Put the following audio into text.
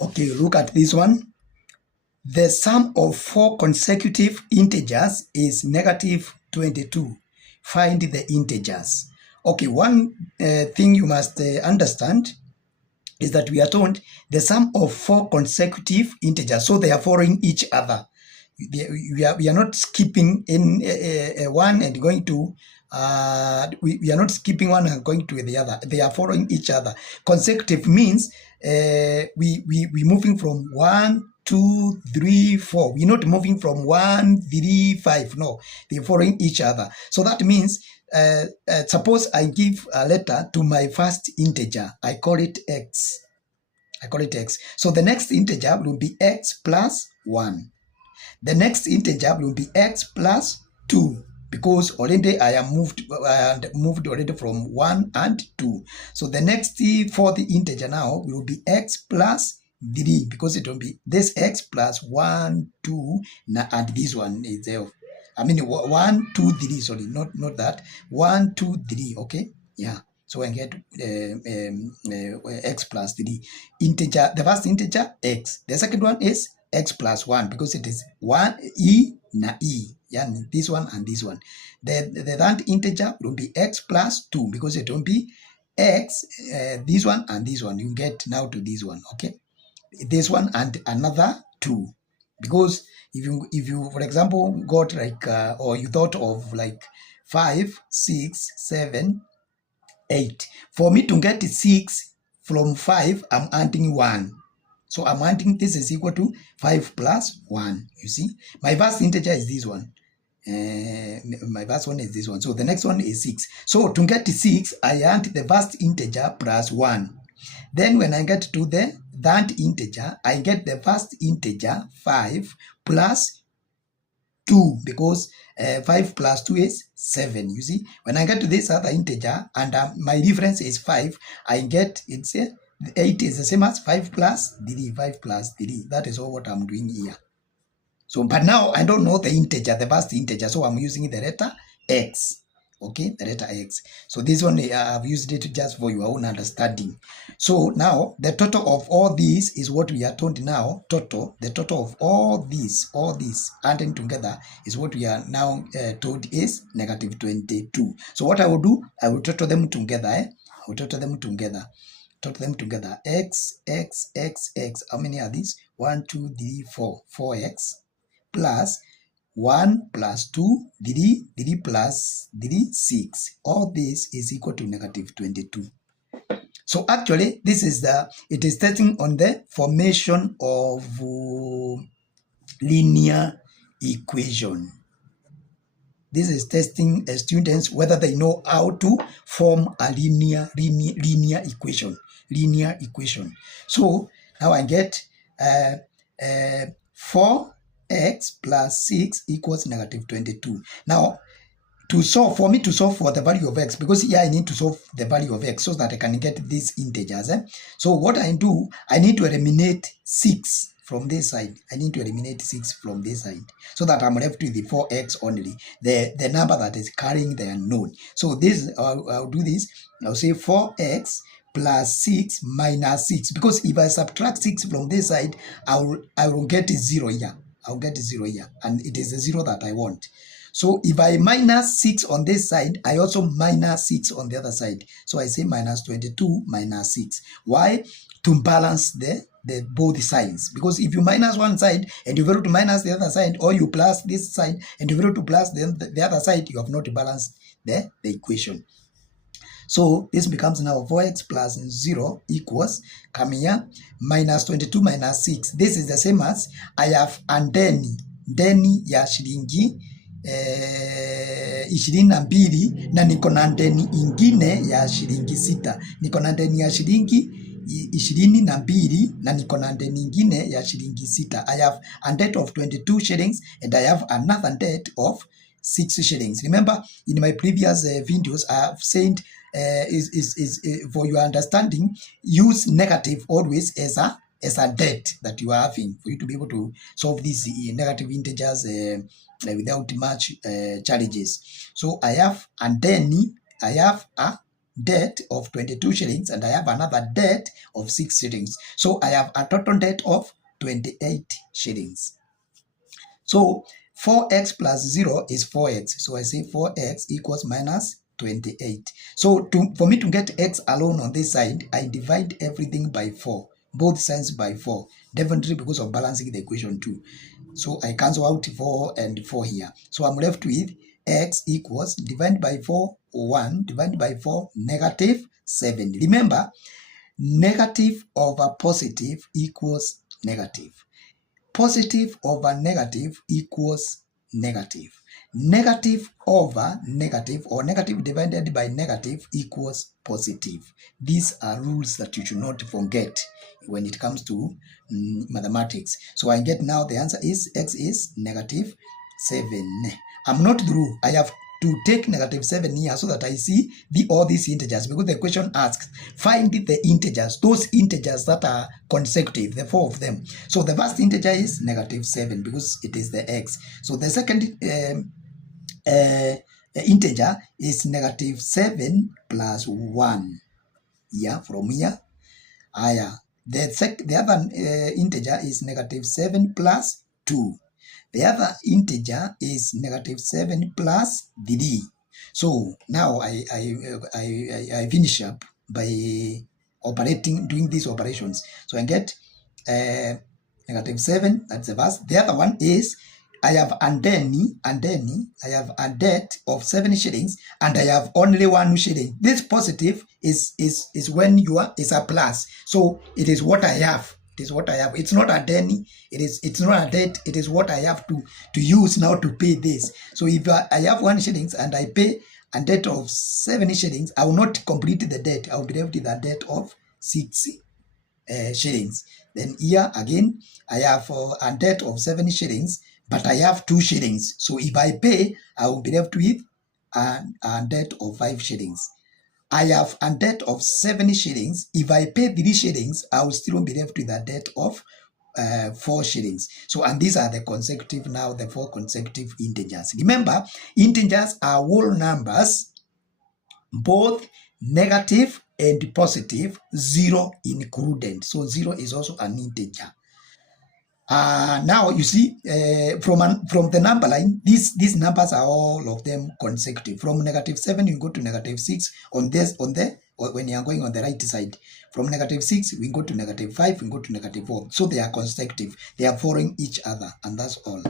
Okay, look at this one. The sum of 4 consecutive integers is negative 22. Find the integers. Okay, one thing you must understand is that we are told the sum of 4 consecutive integers, so they are following each other. We are not skipping in one and going to we are not skipping one and going to the other. They are following each other. Consecutive means we moving from 1, 2, 3, 4. We're not moving from 1, 3, 5. No, they're following each other. So that means suppose I give a letter to my first integer. I call it x. So the next integer will be x plus 1. The next integer will be x plus 2 because already I am moved already from 1 and 2. So the next fourth integer now will be x plus 3 because it will be this x plus 1, 2, and this one is there. I mean 1, 2, 3, sorry, not that. 1, 2, 3, okay? Yeah. So I get x plus 3. Integer, the first integer, x. The second one is x plus 1 because it is 1 e na e. Yeah, this one and this one. The third integer will be x plus 2 because it will be x, this one and this one. You get now to this one, okay? This one and another 2 because if you for example got like or you thought of like 5, 6, 7, 8. For me to get 6 from 5, I'm adding 1. So I'm adding this is equal to 5 plus 1. You see, my first integer is this one. My first one is this one. So the next one is 6. So to get 6, I add the first integer plus 1. Then when I get to the third integer, I get the first integer 5 plus 2 because 5 plus 2 is 7. You see, when I get to this other integer and my reference is 5, I get it's 8 is the same as 5 plus 3. 5 plus 3. That is all what I'm doing here. So, but now I don't know the integer, the first integer, so I'm using the letter x. Okay, the letter x. So this one I've used it just for your own understanding. So now the total of all these is what we are told now. The total of all these adding together is what we are now told is negative 22. So what I will do, I will total them together. I will total them together. X. How many are these? 1, 2, 3, 4. 4x plus 1 plus 2, 3 plus 3, 6. All this is equal to negative 22. So actually, it is testing on the formation of linear equation. This is testing students whether they know how to form a linear equation. So now I get 4x plus 6 equals negative 22. Now, for me to solve for the value of x, because here I need to solve the value of x so that I can get these integers. So what I do, I need to eliminate 6 from this side. I need to eliminate 6 from this side so that I'm left with the 4x only, the number that is carrying the unknown. So this, I'll do this. I'll say 4x plus 6 minus 6, because if I subtract 6 from this side, I will get 0 here. I'll get 0 here, and it is the 0 that I want. So if I minus 6 on this side, I also minus 6 on the other side. So I say minus 22 minus 6. Why? To balance the both sides. Because if you minus one side and you go to minus the other side, or you plus this side and you go to plus the other side, you have not balanced the equation. So this becomes now 4x plus 0 equals, come here, minus 22 minus 6. This is the same as I have andeni ya shilingi 22 na niko na ndeni ingine ya shilingi 6. Niko na ndeni ya shilingi 22 na niko na ndeni ingine ya shilingi 6. I have a debt of 22 shillings and I have another debt of 6 shillings. Remember, in my previous videos, I have said for your understanding, use negative always as a debt that you are having for you to be able to solve these negative integers without much challenges. So I have a debt of 22 shillings and I have another debt of 6 shillings. So I have a total debt of 28 shillings. So 4x plus 0 is 4x. So I say 4x equals minus 28. So for me to get x alone on this side, I divide everything by 4. Both sides by 4. Definitely because of balancing the equation too. So I cancel out 4 and 4 here. So I'm left with x equals divided by 4, 1, divided by 4, negative 7. Remember, negative over positive equals negative. Positive over negative equals negative. Negative over negative or negative divided by negative equals positive. These are rules that you should not forget when it comes to mathematics. So I get now the answer is x is negative 7. I'm not through. I have to take negative 7 here so that I see all these integers, because the question asks find the integers, those integers that are consecutive, the 4 of them. So the first integer is negative 7 because it is the x. So the second integer is negative 7 plus 1. Yeah, from here. The other integer is negative 7 plus 2. The other integer is negative 7 plus 3. So now I finish up by doing these operations. So I get negative 7, that's the first. The other one is I have I have a debt of 7 shillings and I have only 1 shilling. This positive is when is a plus. So it is what I have. It is what I have. It's not a denny. It's not a debt. It is what I have to use now to pay this. So if I have 1 shillings and I pay a debt of 7 shillings, I will not complete the debt. I will be left with a debt of 6 shillings. Then here again, I have a debt of 7 shillings, but I have 2 shillings. So if I pay, I will be left with a debt of 5 shillings. I have a debt of 7 shillings. If I pay 3 shillings, I will still be left with a debt of 4 shillings. So, and these are the consecutive now, the 4 consecutive integers. Remember, integers are whole numbers, both negative and positive, 0 included. So 0 is also an integer. Now you see from the number line, these numbers are all of them consecutive. From negative 7 you go to negative 6 when you are going on the right side. From negative 6 we go to negative 5, we go to negative 4. So they are consecutive. They are following each other, and that's all.